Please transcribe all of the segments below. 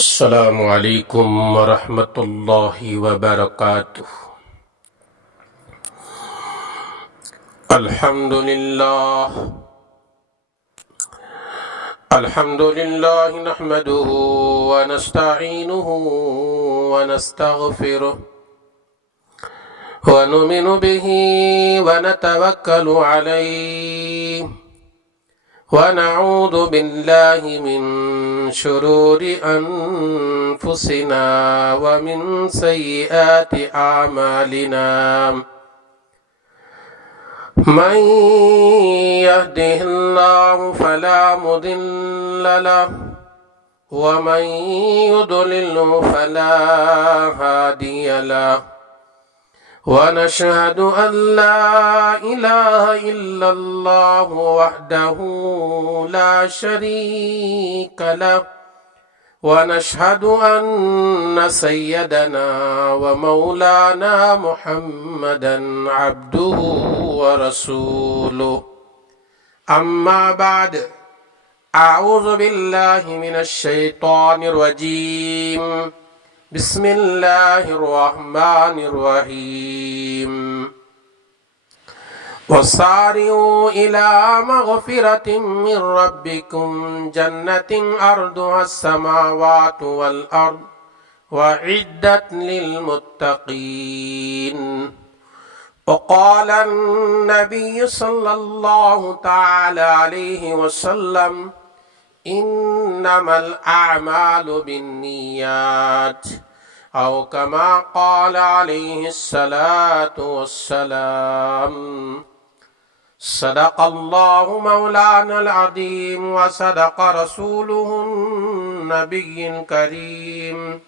السلام علیکم ورحمۃ اللہ وبرکاتہ۔ الحمد للہ نحمده ونستعینه ونستغفره ونؤمن به ونتوکل علیہ ونعوذ باللہ من شرور انفسنا ومن سیئات اعمالنا من يهده الله فلا مضل له ومن يضلل فلا هادي له ونشهد أن لا إله إلا الله وحده لا شريك له ونشهد أن سيدنا ومولانا محمدا عبده ورسوله أما بعد أعوذ بالله من الشيطان الرجيم بسم اللہ الرحمن الرحیم وسارعوا إلى مغفرة من ربكم جنة أرضها السماوات والأرض وعدت للمتقين وقال النبي صلى الله تعالى عليه وسلم انما الاعمال بالنیات او كما قال عليه الصلاة والسلام صدق الله مولانا العظيم وصدق رسوله النبي الكريم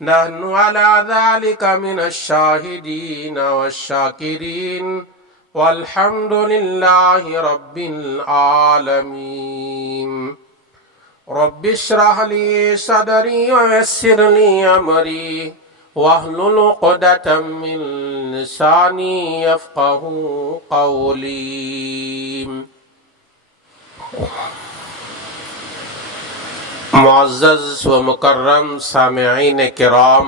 نحن على ذلك من الشاهدين والشاكرين والحمد لله رب العالمين رب اشرح لي صدري ويسر لي امري واحلل عقدة من لساني يفقهوا قولي۔ معزز و مکرم سامعین کرام،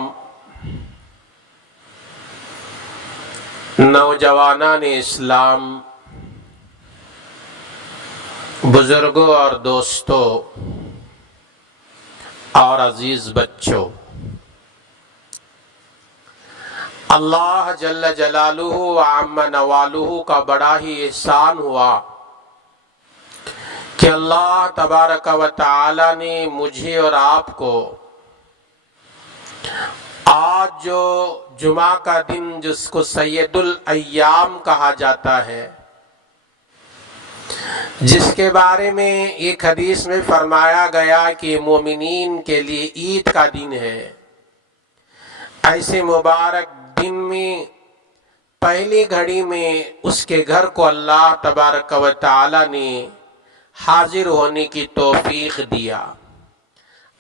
نوجوانان اسلام، بزرگوں اور دوستوں اور عزیز بچوں، اللہ جل جلالہ و عم نوالہ کا بڑا ہی احسان ہوا کہ اللہ تبارک و تعالی نے مجھے اور آپ کو آج جو جمعہ کا دن جس کو سید الایام کہا جاتا ہے، جس کے بارے میں ایک حدیث میں فرمایا گیا کہ مومنین کے لیے عید کا دن ہے، ایسے مبارک دن میں پہلی گھڑی میں اس کے گھر کو اللہ تبارک و تعالی نے حاضر ہونے کی توفیق دیا۔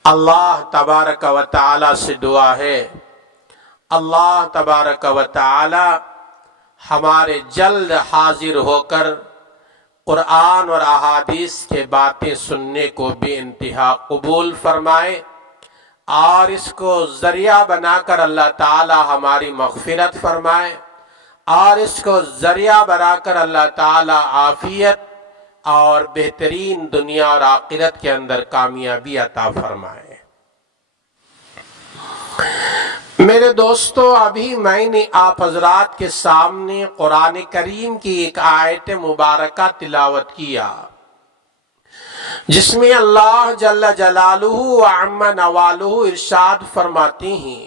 اللہ تبارک و تعالی سے دعا ہے، اللہ تبارک و تعالی ہمارے جلد حاضر ہو کر قرآن اور احادیث کے باتیں سننے کو بے انتہا قبول فرمائے، اور اس کو ذریعہ بنا کر اللہ تعالی ہماری مغفرت فرمائے، اور اس کو ذریعہ بنا کر اللہ تعالی عافیت اور بہترین دنیا اور آخرت کے اندر کامیابی عطا فرمائے۔ میرے دوستو، ابھی میں نے آپ حضرات کے سامنے قرآن کریم کی ایک آیت مبارکہ تلاوت کیا، جس میں اللہ جل جلالہ و عم نوالہ ارشاد فرماتے ہیں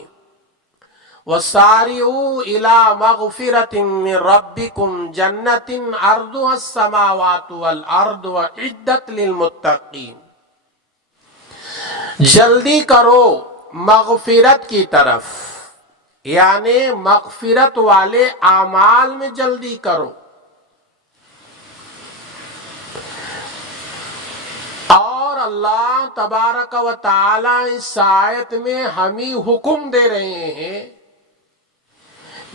وَسَارِعُوا إِلَى مَغْفِرَةٍ مِّن رَبِّكُمْ جَنَّةٍ عَرْضُهَا السَّمَاوَاتُ وَالْأَرْضُ وَأُعِدَّتْ لِلْمُتَّقِينَ، جلدی کرو مغفرت کی طرف، یعنی مغفرت والے اعمال میں جلدی کرو، اور اللہ تبارک و تعالی اس آیت میں ہمیں حکم دے رہے ہیں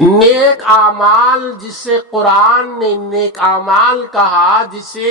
نیک اعمال، جسے قرآن نے نیک اعمال کہا، جسے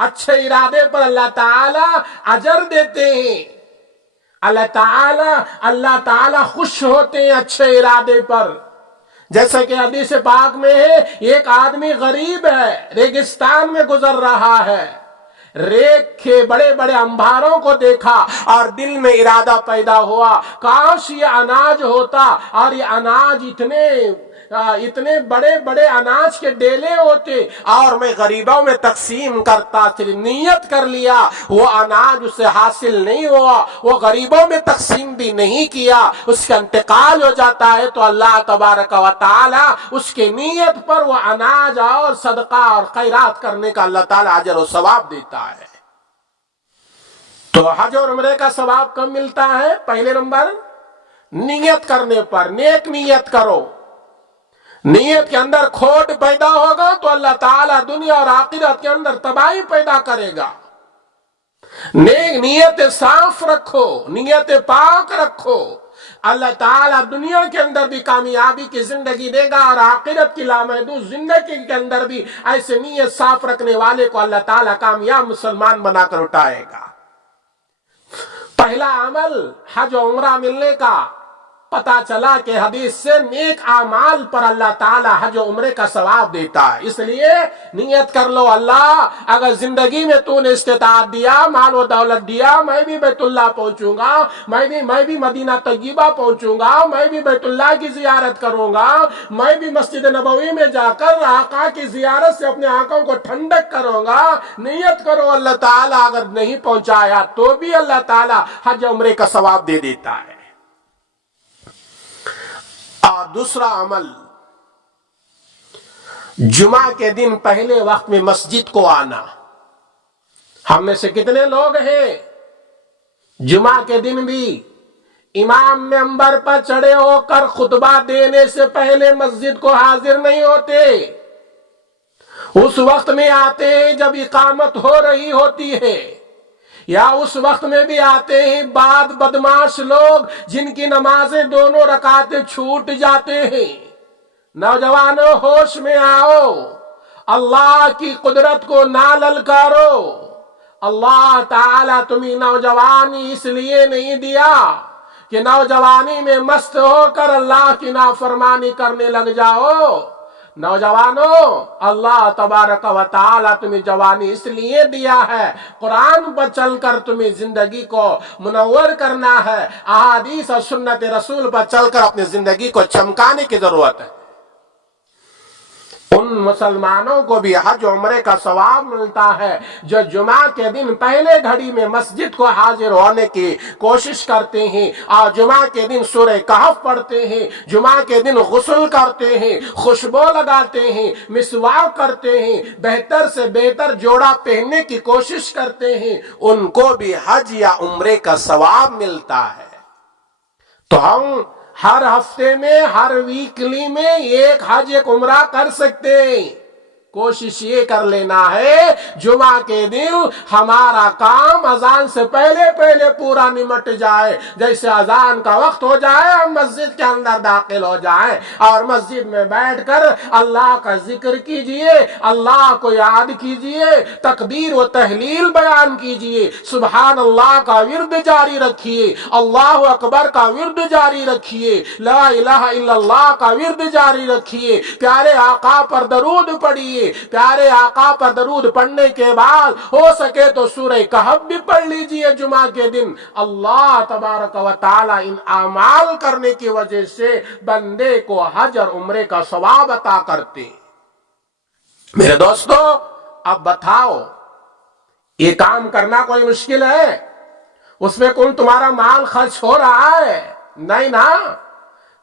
اچھے ارادے پر اللہ تعالیٰ اجر دیتے ہیں. اللہ تعالیٰ خوش ہوتے ہیں اچھے ارادے پر. جیسا کہ حدیث پاک میں ہے، ایک آدمی غریب ہے، ریگستان میں گزر رہا ہے، ریت کے بڑے بڑے انباروں کو دیکھا اور دل میں ارادہ پیدا ہوا، کاش یہ اناج ہوتا اور یہ اناج اتنے بڑے بڑے اناج کے ڈیلے ہوتے اور میں غریبوں میں تقسیم کرتا. نیت کر لیا، وہ اناج اسے حاصل نہیں ہوا، وہ غریبوں میں تقسیم بھی نہیں کیا، اس کا انتقال ہو جاتا ہے تو اللہ تبارک و تعالی اس کے نیت پر وہ اناج اور صدقہ اور خیرات کرنے کا اللہ تعالی اجر و ثواب دیتا ہے. تو حج اور عمرے کا ثواب کب ملتا ہے؟ پہلے نمبر نیت کرنے پر. نیک نیت کرو، نیت کے اندر کھوٹ پیدا ہوگا تو اللہ تعالیٰ دنیا اور آخرت کے اندر تباہی پیدا کرے گا. نیت صاف رکھو، نیت پاک رکھو، اللہ تعالیٰ دنیا کے اندر بھی کامیابی کی زندگی دے گا اور آخرت کی لامحدود زندگی کے اندر بھی ایسے نیت صاف رکھنے والے کو اللہ تعالیٰ کامیاب مسلمان بنا کر اٹھائے گا. پہلا عمل حج و عمرہ ملنے کا پتا چلا کہ حدیث سے نیک اعمال پر اللہ تعالیٰ حج و عمرے کا ثواب دیتا ہے. اس لیے نیت کر لو، اللہ اگر زندگی میں تو نے استطاعت دیا، مال و دولت دیا، میں بھی بیت اللہ پہنچوں گا، میں بھی مدینہ طیبہ پہنچوں گا، میں بھی بیت اللہ کی زیارت کروں گا، میں بھی مسجد نبوی میں جا کر آقا کی زیارت سے اپنے آنکھوں کو ٹھنڈک کروں گا. نیت کرو، اللہ تعالیٰ اگر نہیں پہنچایا تو بھی اللہ تعالیٰ حج و عمرے کا ثواب دے دیتا ہے. اور دوسرا عمل، جمعہ کے دن پہلے وقت میں مسجد کو آنا. ہم میں سے کتنے لوگ ہیں جمعہ کے دن بھی امام ممبر پر چڑھے ہو کر خطبہ دینے سے پہلے مسجد کو حاضر نہیں ہوتے؟ اس وقت میں آتے ہیں جب اقامت ہو رہی ہوتی ہے، یا اس وقت میں بھی آتے ہیں بعد بدماش لوگ جن کی نمازیں دونوں رکعتیں چھوٹ جاتے ہیں. نوجوانوں ہوش میں آؤ، اللہ کی قدرت کو نہ للکارو. اللہ تعالیٰ تمہیں نوجوانی اس لیے نہیں دیا کہ نوجوانی میں مست ہو کر اللہ کی نافرمانی کرنے لگ جاؤ. نوجوانوں، اللہ تبارک و تعالیٰ تمہیں جوانی اس لیے دیا ہے، قرآن پر چل کر تمہیں زندگی کو منور کرنا ہے، احادیث اور سنت رسول پر چل کر اپنی زندگی کو چمکانے کی ضرورت ہے. ان مسلمانوں کو بھی حج و عمرے کا ثواب ملتا ہے جو جمعہ کے دن پہلے گھڑی میں مسجد کو حاضر ہونے کی کوشش کرتے ہیں اور جمعہ کے دن سورہ کہف پڑھتے ہیں، جمعہ کے دن غسل کرتے ہیں، خوشبو لگاتے ہیں، مسواک کرتے ہیں، بہتر سے بہتر جوڑا پہننے کی کوشش کرتے ہیں. ان کو بھی حج یا عمرے کا ثواب ملتا ہے. تو ہم ہر ہفتے میں، ہر ویکلی میں ایک حج ایک عمرہ کر سکتے ہیں. کوشش یہ کر لینا ہے جمعہ کے دن ہمارا کام اذان سے پہلے پورا نمٹ جائے. جیسے اذان کا وقت ہو جائے ہم مسجد کے اندر داخل ہو جائیں اور مسجد میں بیٹھ کر اللہ کا ذکر کیجئے، اللہ کو یاد کیجئے، تکبیر و تحلیل بیان کیجئے، سبحان اللہ کا ورد جاری رکھیے، اللہ اکبر کا ورد جاری رکھیے، لا الہ الا اللہ کا ورد جاری رکھیے، پیارے آقا پر درود پڑھیے. پیارے آقا پر درود پڑھنے کے بعد ہو سکے تو سورہ کہف بھی پڑھ لیجئے جمعہ کے دن. اللہ تبارک و تعالی ان اعمال کرنے کی وجہ سے بندے کو حج اور عمرے کا ثواب عطا کرتے. میرے دوستو، اب بتاؤ یہ کام کرنا کوئی مشکل ہے؟ اس میں کون تمہارا مال خرچ ہو رہا ہے؟ نہیں نا.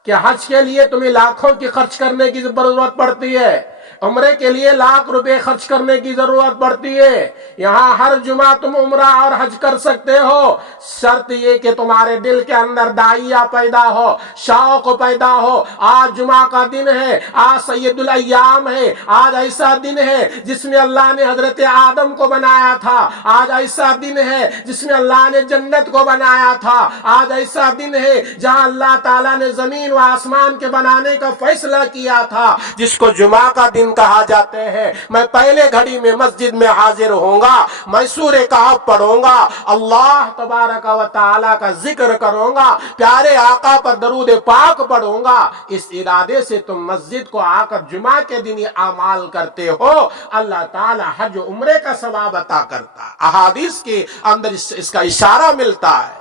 کہ حج کے لیے تمہیں لاکھوں کی خرچ کرنے کی ضرورت پڑتی ہے، عمرے کے لیے لاکھ روپے خرچ کرنے کی ضرورت پڑتی ہے. یہاں ہر جمعہ تم عمرہ اور حج کر سکتے ہو، شرط یہ کہ تمہارے دل کے اندر داعیہ پیدا ہو، شوق پیدا ہو. آج جمعہ کا دن ہے، آج سید الایام ہے، آج ایسا دن ہے جس میں اللہ نے حضرت آدم کو بنایا تھا، آج ایسا دن ہے جس میں اللہ نے جنت کو بنایا تھا، آج ایسا دن ہے جہاں اللہ تعالیٰ نے زمین و آسمان کے بنانے کا فیصلہ کیا تھا. جس کو جمعہ کا دن کہا جاتے ہیں، میں پہلے گھڑی میں مسجد میں حاضر ہوں گا، میں سورہ کہف پڑھوں گا، اللہ تبارک و تعالی کا ذکر کروں گا، پیارے آقا پر درود پاک پڑھوں گا، اس ارادے سے تم مسجد کو آ کر جمعہ کے دن یہ اعمال کرتے ہو، اللہ تعالی حج و عمرے کا ثواب عطا کرتا ہے۔ احادیث کے اندر اس کا اشارہ ملتا ہے۔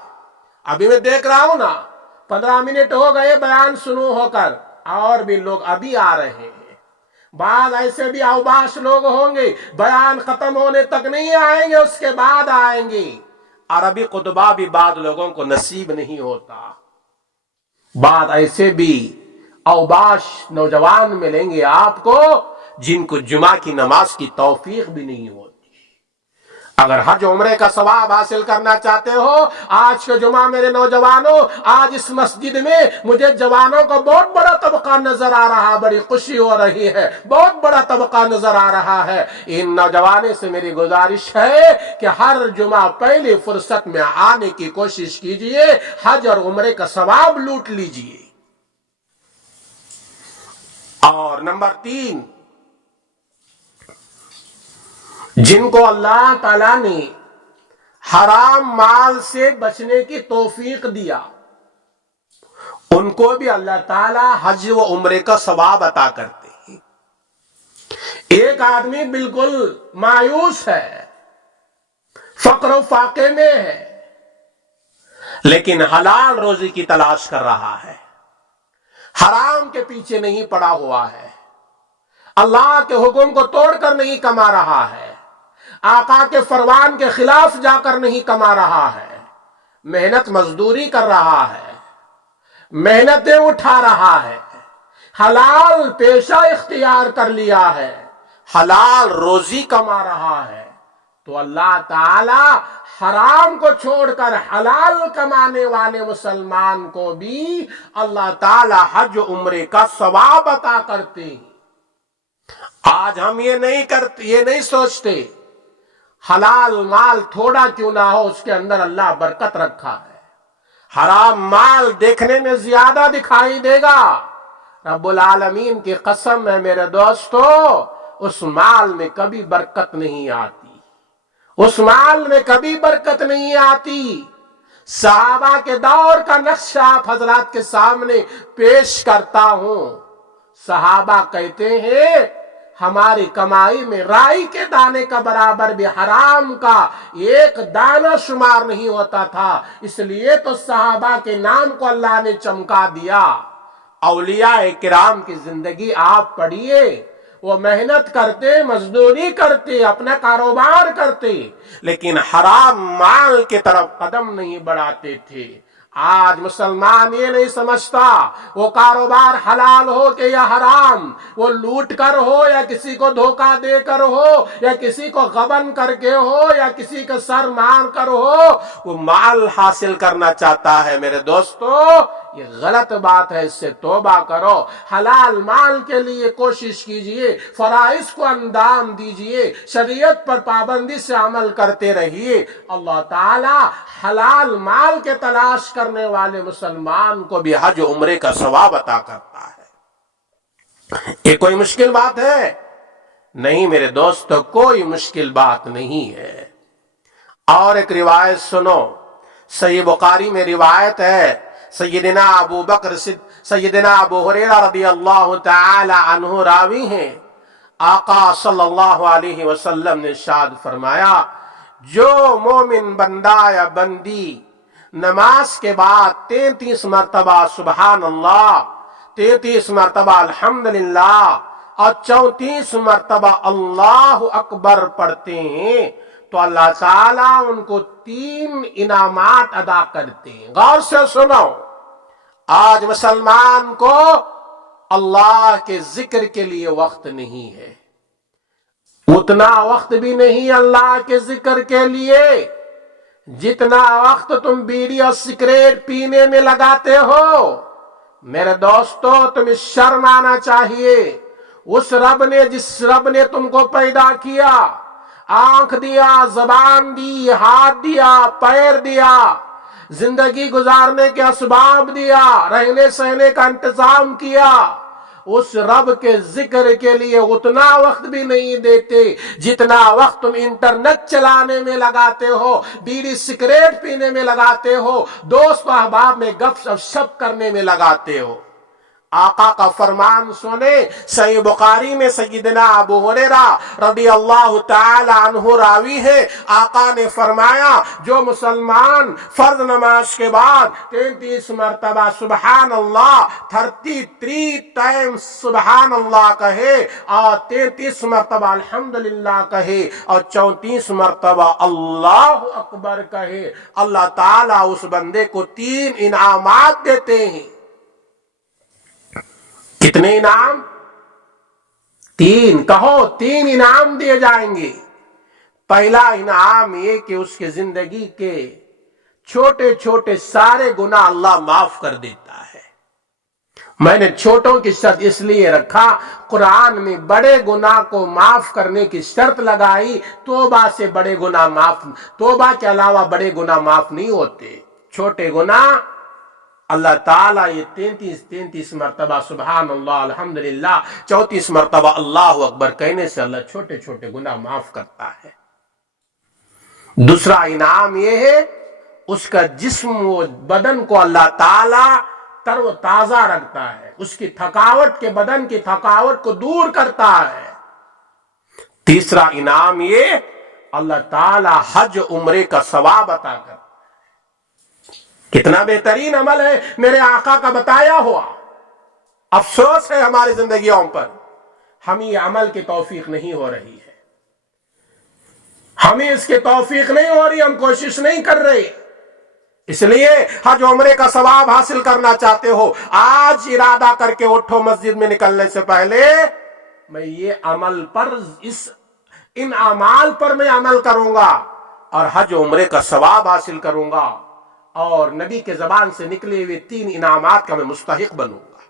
ابھی میں دیکھ رہا ہوں نا، 15 منٹ ہو گئے بیان سنو ہو کر، اور بھی لوگ ابھی آ رہے ہیں۔ بعض ایسے بھی اوباش لوگ ہوں گے، بیان ختم ہونے تک نہیں آئیں گے، اس کے بعد آئیں گے۔ عربی خطبہ بھی بعض لوگوں کو نصیب نہیں ہوتا۔ بعض ایسے بھی اوباش نوجوان ملیں گے آپ کو جن کو جمعہ کی نماز کی توفیق بھی نہیں ہوتی۔ اگر حج عمرے کا ثواب حاصل کرنا چاہتے ہو، آج کے جمعہ میرے نوجوانوں، آج اس مسجد میں مجھے جوانوں کا بہت بڑا طبقہ نظر آ رہا، بڑی خوشی ہو رہی ہے، بہت بڑا طبقہ نظر آ رہا ہے۔ ان نوجوانوں سے میری گزارش ہے کہ ہر جمعہ پہلی فرصت میں آنے کی کوشش کیجئے، حج اور عمرے کا ثواب لوٹ لیجئے۔ اور نمبر 3، جن کو اللہ تعالیٰ نے حرام مال سے بچنے کی توفیق دیا، ان کو بھی اللہ تعالیٰ حج و عمرے کا ثواب عطا کرتے ہیں۔ ایک آدمی بالکل مایوس ہے، فقر و فاقے میں ہے، لیکن حلال روزی کی تلاش کر رہا ہے، حرام کے پیچھے نہیں پڑا ہوا ہے، اللہ کے حکم کو توڑ کر نہیں کما رہا ہے، آقا کے فرمان کے خلاف جا کر نہیں کما رہا ہے، محنت مزدوری کر رہا ہے، محنتیں اٹھا رہا ہے، حلال پیشہ اختیار کر لیا ہے، حلال روزی کما رہا ہے، تو اللہ تعالی حرام کو چھوڑ کر حلال کمانے والے مسلمان کو بھی اللہ تعالی حج و عمرے کا ثواب عطا کرتے ہیں۔ آج ہم یہ نہیں سوچتے، حلال مال تھوڑا کیوں نہ ہو، اس کے اندر اللہ برکت رکھا ہے۔ حرام مال دیکھنے میں زیادہ دکھائی دے گا، رب العالمین کی قسم ہے میرے دوستو، اس مال میں کبھی برکت نہیں آتی، اس مال میں کبھی برکت نہیں آتی۔ صحابہ کے دور کا نقشہ آپ حضرات کے سامنے پیش کرتا ہوں۔ صحابہ کہتے ہیں ہماری کمائی میں رائی کے دانے کا برابر بھی حرام کا ایک دانہ شمار نہیں ہوتا تھا، اس لیے تو صحابہ کے نام کو اللہ نے چمکا دیا۔ اولیاء کرام کی زندگی آپ پڑھیے، وہ محنت کرتے، مزدوری کرتے، اپنا کاروبار کرتے، لیکن حرام مال کی طرف قدم نہیں بڑھاتے تھے۔ آج مسلمان یہ نہیں سمجھتا وہ کاروبار حلال ہو کہ یا حرام، وہ لوٹ کر ہو یا کسی کو دھوکہ دے کر ہو یا کسی کو غبن کر کے ہو یا کسی کا سر مار کر ہو، وہ مال حاصل کرنا چاہتا ہے۔ میرے دوستو یہ غلط بات ہے، اس سے توبہ کرو، حلال مال کے لیے کوشش کیجئے، فرائض کو انجام دیجئے، شریعت پر پابندی سے عمل کرتے رہیے۔ اللہ تعالی حلال مال کے تلاش کرنے والے مسلمان کو بھی حج و عمرے کا ثواب عطا کرتا ہے۔ یہ کوئی مشکل بات ہے؟ نہیں میرے دوستو، کوئی مشکل بات نہیں ہے۔ اور ایک روایت سنو، صحیح بخاری میں روایت ہے، سیدنا ابو ہریرہ رضی اللہ تعالی عنہ راوی ہیں، آقا صلی اللہ علیہ وسلم نے ارشاد فرمایا، جو مومن بندہ یا بندی نماز کے بعد 33 مرتبہ سبحان اللہ، 33 مرتبہ الحمدللہ اور 34 مرتبہ اللہ اکبر پڑھتے ہیں تو اللہ تعالیٰ ان کو 3 انعامات ادا کرتے ہیں۔ غور سے سنو، آج مسلمان کو اللہ کے ذکر کے لیے وقت نہیں ہے، اتنا وقت بھی نہیں اللہ کے ذکر کے لیے جتنا وقت تم بیڑی اور سگریٹ پینے میں لگاتے ہو۔ میرے دوستو تمہیں شرم آنا چاہیے، اس رب نے جس رب نے تم کو پیدا کیا، آنکھ دیا، زبان دی، ہاتھ دیا، پیر دیا، زندگی گزارنے کے اسباب دیا، رہنے سہنے کا انتظام کیا، اس رب کے ذکر کے لیے اتنا وقت بھی نہیں دیتے جتنا وقت تم انٹرنیٹ چلانے میں لگاتے ہو، بیڑی سگریٹ پینے میں لگاتے ہو، دوست و احباب میں گپ شپ کرنے میں لگاتے ہو۔ آقا کا فرمان سنے، صحیح بخاری میں سیدنا ابو ہریرہ رضی اللہ تعالی عنہ راوی ہے، آقا نے فرمایا جو مسلمان فرض نماز کے بعد 33 مرتبہ سبحان اللہ 33 ٹائم سبحان اللہ کہے اور 33 مرتبہ الحمدللہ کہے اور 34 مرتبہ اللہ اکبر کہے، اللہ تعالیٰ اس بندے کو 3 انعامات دیتے ہیں۔ کتنے انعام؟ 3 کہو، 3 انعام دیے جائیں گے۔ پہلا انعام یہ کہ اس کے زندگی کے چھوٹے چھوٹے سارے گناہ اللہ معاف کر دیتا ہے۔ میں نے چھوٹوں کی شرط اس لیے رکھا، قرآن میں بڑے گناہ کو معاف کرنے کی شرط لگائی، توبہ سے بڑے گناہ معاف، توبہ کے علاوہ بڑے گناہ معاف نہیں ہوتے۔ چھوٹے گناہ اللہ تعالیٰ یہ 33 مرتبہ سبحان اللہ الحمدللہ 34 مرتبہ اللہ اکبر کہنے سے اللہ چھوٹے چھوٹے گناہ معاف کرتا ہے۔ دوسرا انعام یہ ہے اس کا جسم و بدن کو اللہ تعالیٰ تر و تازہ رکھتا ہے، اس کی تھکاوٹ کے بدن کی تھکاوٹ کو دور کرتا ہے۔ تیسرا انعام یہ اللہ تعالیٰ حج عمرے کا ثواب عطا کرتا ہے۔ کتنا بہترین عمل ہے میرے آقا کا بتایا ہوا۔ افسوس ہے ہماری زندگیوں پر ہمیں یہ عمل کی توفیق نہیں ہو رہی ہے، ہمیں اس کی توفیق نہیں ہو رہی، ہم کوشش نہیں کر رہے۔ اس لیے حج عمرے کا ثواب حاصل کرنا چاہتے ہو، آج ارادہ کر کے اٹھو مسجد میں نکلنے سے پہلے میں یہ عمل پر ان اعمال پر میں عمل کروں گا اور حج عمرے کا ثواب حاصل کروں گا اور نبی کے زبان سے نکلے ہوئے 3 انعامات کا میں مستحق بنوں گا۔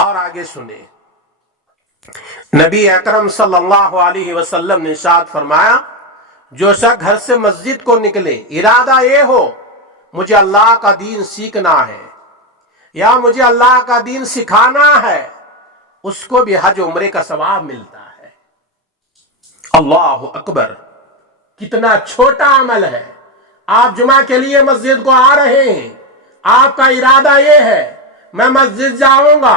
اور آگے سنیں، نبی اکرم صلی اللہ علیہ وسلم نے ارشاد فرمایا جو شخص گھر سے مسجد کو نکلے ارادہ یہ ہو مجھے اللہ کا دین سیکھنا ہے یا مجھے اللہ کا دین سکھانا ہے، اس کو بھی حج عمرے کا ثواب ملتا ہے۔ اللہ اکبر، کتنا چھوٹا عمل ہے۔ آپ جمعہ کے لیے مسجد کو آ رہے ہیں، آپ کا ارادہ یہ ہے میں مسجد جاؤں گا،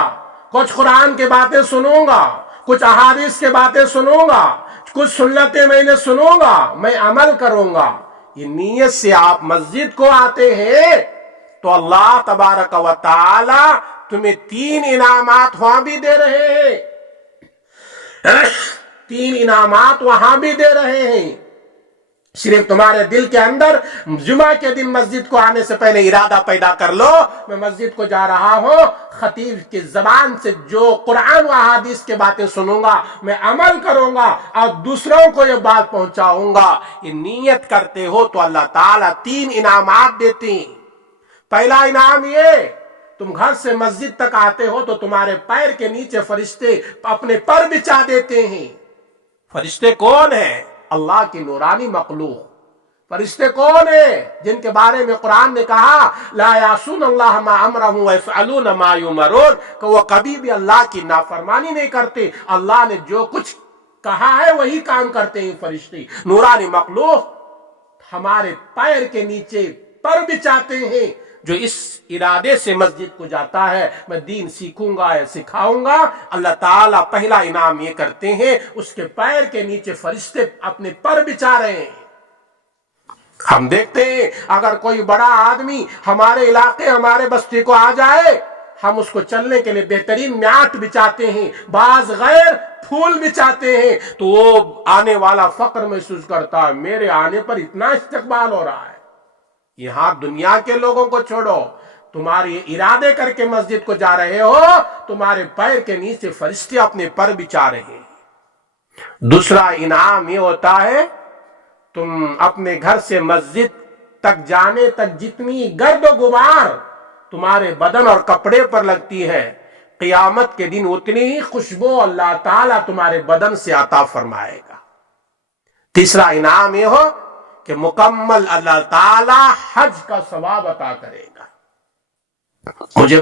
کچھ قرآن کی باتیں سنوں گا، کچھ احادیث کی باتیں سنوں گا، کچھ سنتیں میں نے سنوں گا، میں عمل کروں گا۔ یہ نیت سے آپ مسجد کو آتے ہیں تو اللہ تبارک و تعالی تمہیں 3 انعامات وہاں بھی دے رہے ہیں، 3 انعامات وہاں بھی دے رہے ہیں۔ صرف تمہارے دل کے اندر جمعہ کے دن مسجد کو آنے سے پہلے ارادہ پیدا کر لو میں مسجد کو جا رہا ہوں، خطیب کی زبان سے جو قرآن و احادیث کے باتیں سنوں گا میں عمل کروں گا اور دوسروں کو یہ بات پہنچاؤں گا۔ یہ نیت کرتے ہو تو اللہ تعالیٰ 3 انعامات دیتے ہیں۔ پہلا انعام یہ، تم گھر سے مسجد تک آتے ہو تو تمہارے پیر کے نیچے فرشتے اپنے پر بچھا دیتے ہیں۔ فرشتے کون ہیں؟ اللہ کی نورانی مخلوق۔ فرشتے کون ہیں؟ جن کے بارے میں قرآن نے کہا لا یعصون اللہ ما امرهم ویفعلون ما یؤمرون، کہ وہ کبھی بھی اللہ کی نافرمانی نہیں کرتے، اللہ نے جو کچھ کہا ہے وہی کام کرتے ہیں۔ فرشتے نورانی مخلوق ہمارے پیر کے نیچے پر بچھاتے ہیں۔ جو اس ارادے سے مسجد کو جاتا ہے میں دین سیکھوں گا یا سکھاؤں گا، اللہ تعالیٰ پہلا انعام یہ کرتے ہیں اس کے پیر کے نیچے فرشتے اپنے پر بچھا رہے ہیں۔ ہم دیکھتے ہیں اگر کوئی بڑا آدمی ہمارے علاقے ہمارے بستی کو آ جائے، ہم اس کو چلنے کے لیے بہترین میٹ بچھاتے ہیں، بعض غیر پھول بچھاتے ہیں، تو وہ آنے والا فخر محسوس کرتا ہے میرے آنے پر اتنا استقبال ہو رہا ہے۔ یہاں دنیا کے لوگوں کو چھوڑو، تمہارے ارادے کر کے مسجد کو جا رہے ہو، تمہارے پیر کے نیچے فرشتے اپنے پر بچھا رہے ہیں۔ دوسرا انعام یہ ہوتا ہے تم اپنے گھر سے مسجد تک جانے تک جتنی گرد و غبار تمہارے بدن اور کپڑے پر لگتی ہے، قیامت کے دن اتنی ہی خوشبو اللہ تعالیٰ تمہارے بدن سے عطا فرمائے گا۔ تیسرا انعام یہ ہو کہ مکمل اللہ تعالیٰ حج کا ثواب عطا کرے گا۔ مجھے